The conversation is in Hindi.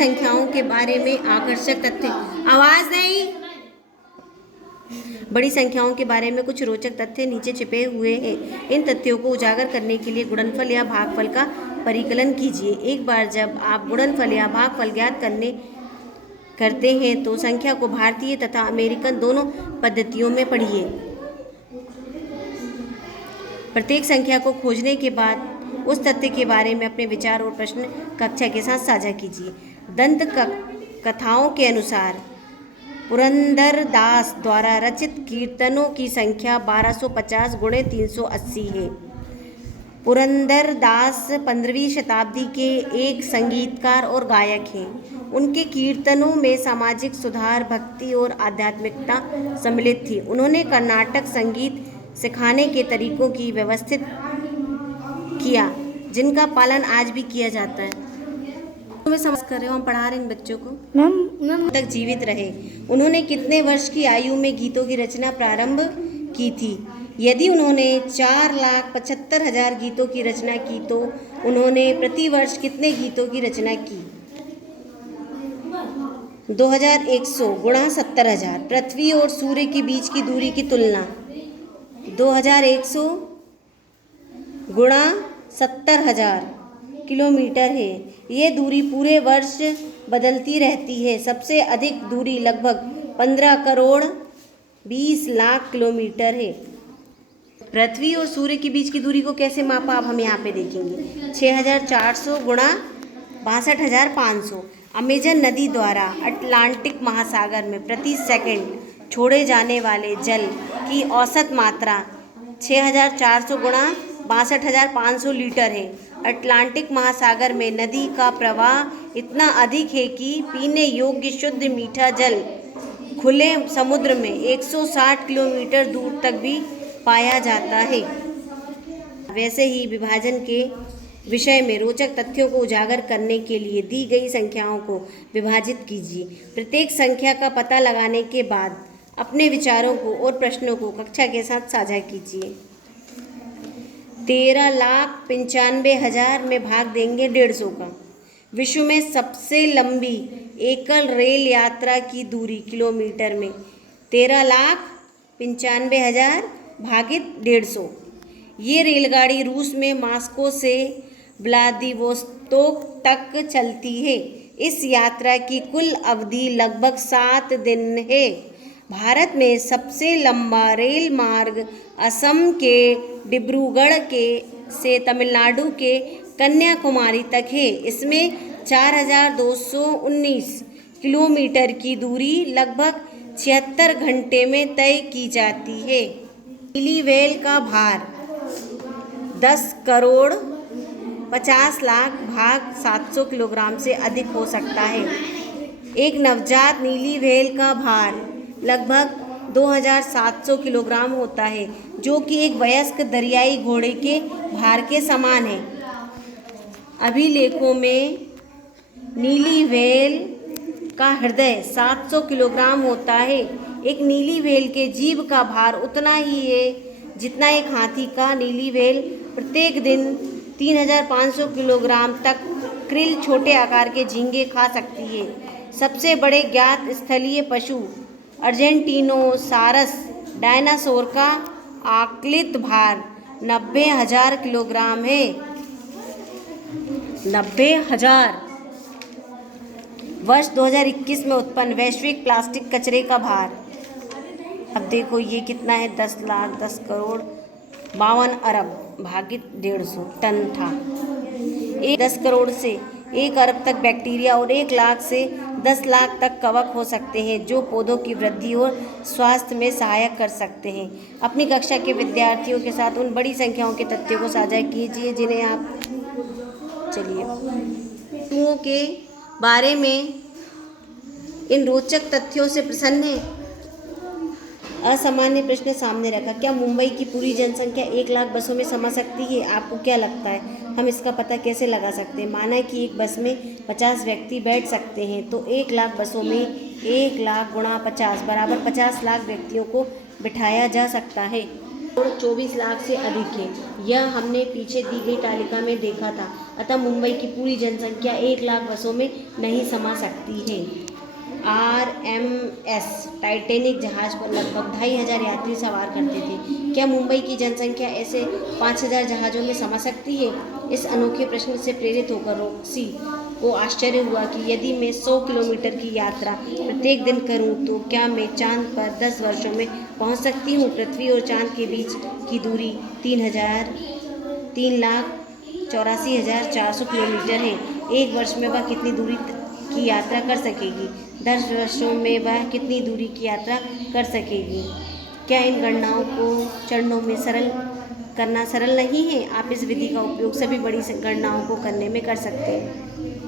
संख्याओं के बारे में आकर्षक तथ्य। आवाज नहीं। बड़ी संख्याओं के बारे में कुछ रोचक तथ्य नीचे छिपे हुए हैं। इन तथ्यों को उजागर करने के लिए गुणनफल या भागफल का परिकलन कीजिए। एक बार जब आप गुणनफल या भागफल ज्ञात करते हैं तो संख्या को भारतीय तथा अमेरिकन दोनों पद्धतियों में पढ़िए। प्रत्येक संख्या को खोजने के बाद उस तथ्य के बारे में अपने विचार और प्रश्न कक्षा के साथ साझा कीजिए। दंत कथाओं के अनुसार पुरंदरदास द्वारा रचित कीर्तनों की संख्या 1250 × 380 है। पुरंदरदास 15वीं शताब्दी के एक संगीतकार और गायक हैं। उनके कीर्तनों में सामाजिक सुधार, भक्ति और आध्यात्मिकता सम्मिलित थी। उन्होंने कर्नाटक संगीत सिखाने के तरीकों की व्यवस्थित किया, जिनका पालन आज भी किया जाता है। तुम्हें समझ कर रहे हो, हम पढ़ा रहे हैं बच्चों को। मैम तक जीवित रहे। उन्होंने कितने वर्ष की आयु में गीतों की रचना प्रारंभ की थी? यदि उन्होंने 4,75,000 गीतों की रचना की तो उन्होंने प्रति वर्ष कितने गीतों की रचना की? 2100 × 70,000। पृथ्वी और सूर्य के बीच की दूरी की तुलना 2100 × 70,000 किलोमीटर है। ये दूरी पूरे वर्ष बदलती रहती है। सबसे अधिक दूरी लगभग 15 करोड़ 20 लाख किलोमीटर है। पृथ्वी और सूर्य के बीच की दूरी को कैसे मापा, अब हम यहाँ पे देखेंगे। 6,400 × 62,500। अमेजन नदी द्वारा अटलांटिक महासागर में प्रति सेकंड छोड़े जाने वाले जल की औसत मात्रा 6,400 × 62,500 लीटर है। अटलांटिक महासागर में नदी का प्रवाह इतना अधिक है कि पीने योग्य शुद्ध मीठा जल खुले समुद्र में 160 किलोमीटर दूर तक भी पाया जाता है। वैसे ही विभाजन के विषय में रोचक तथ्यों को उजागर करने के लिए दी गई संख्याओं को विभाजित कीजिए। प्रत्येक संख्या का पता लगाने के बाद अपने विचारों को और प्रश्नों को कक्षा के साथ साझा कीजिए। 13,95,000 में भाग देंगे 150 का। विश्व में सबसे लंबी एकल रेल यात्रा की दूरी किलोमीटर में 13,95,000 भागित 150। ये रेलगाड़ी रूस में मॉस्को से व्लादिवोस्तोक तक चलती है। इस यात्रा की कुल अवधि लगभग 7 दिन है। भारत में सबसे लंबा रेल मार्ग असम के डिब्रूगढ़ से तमिलनाडु के कन्याकुमारी तक है। इसमें 4,219 किलोमीटर की दूरी लगभग 76 घंटे में तय की जाती है। नीली व्हेल का भार 10 करोड़ 50 लाख भाग 700 किलोग्राम से अधिक हो सकता है। एक नवजात नीली व्हेल का भार लगभग 2,700 किलोग्राम होता है, जो कि एक वयस्क दरियाई घोड़े के भार के समान है। अभिलेखों में नीली व्हेल का हृदय 700 किलोग्राम होता है। एक नीली व्हेल के जीभ का भार उतना ही है जितना एक हाथी का। नीली व्हेल प्रत्येक दिन 3,500 किलोग्राम तक क्रिल छोटे आकार के झींगे खा सकती है। सबसे बड़े ज्ञात स्थलीय पशु अर्जेंटीनोसारस डायनासोर का आकलित भार 90,000 किलोग्राम है। 90,000। वर्ष 2021 में उत्पन्न वैश्विक प्लास्टिक कचरे का भार, अब देखो ये कितना है, 10 लाख 10 करोड़ 52 अरब भागित 150 टन था। 10 करोड़ से 1 अरब तक बैक्टीरिया और 1 लाख से 10 लाख तक कवक हो सकते हैं, जो पौधों की वृद्धि और स्वास्थ्य में सहायक कर सकते हैं। अपनी कक्षा के विद्यार्थियों के साथ उन बड़ी संख्याओं के तथ्यों को साझा कीजिए जिन्हें आप चलिए के बारे में इन रोचक तथ्यों से प्रसन्न हैं। असामान्य प्रश्न सामने रखा। क्या मुंबई की पूरी जनसंख्या 1 लाख बसों में समा सकती है? आपको क्या लगता है, हम इसका पता कैसे लगा सकते हैं? माना कि एक बस में 50 व्यक्ति बैठ सकते हैं, तो 1 लाख बसों में 1 लाख × 50 बराबर 50 लाख व्यक्तियों को बिठाया जा सकता है। 24 लाख से अधिक है। यह हमने पीछे दी गई तालिका में देखा था। अतः मुंबई की पूरी जनसंख्या 1 लाख बसों में नहीं समा सकती है। RMS टाइटैनिक जहाज पर लगभग 2500 यात्री सवार करते थे। क्या मुंबई की जनसंख्या ऐसे 5000 जहाज़ों में समा सकती है? इस अनोखे प्रश्न से प्रेरित होकर रॉक्सी को आश्चर्य हुआ कि यदि मैं 100 किलोमीटर की यात्रा प्रत्येक दिन करूं, तो क्या मैं चांद पर 10 वर्षों में पहुंच सकती हूं? पृथ्वी और चांद के बीच की दूरी 3,84,400 किलोमीटर है। एक वर्ष में वह कितनी दूरी की यात्रा कर सकेगी? 10 वर्षों में वह कितनी दूरी की यात्रा कर सकेगी? क्या इन गणनाओं को चरणों में सरल करना सरल नहीं है? आप इस विधि का उपयोग सभी बड़ी गणनाओं को करने में कर सकते हैं।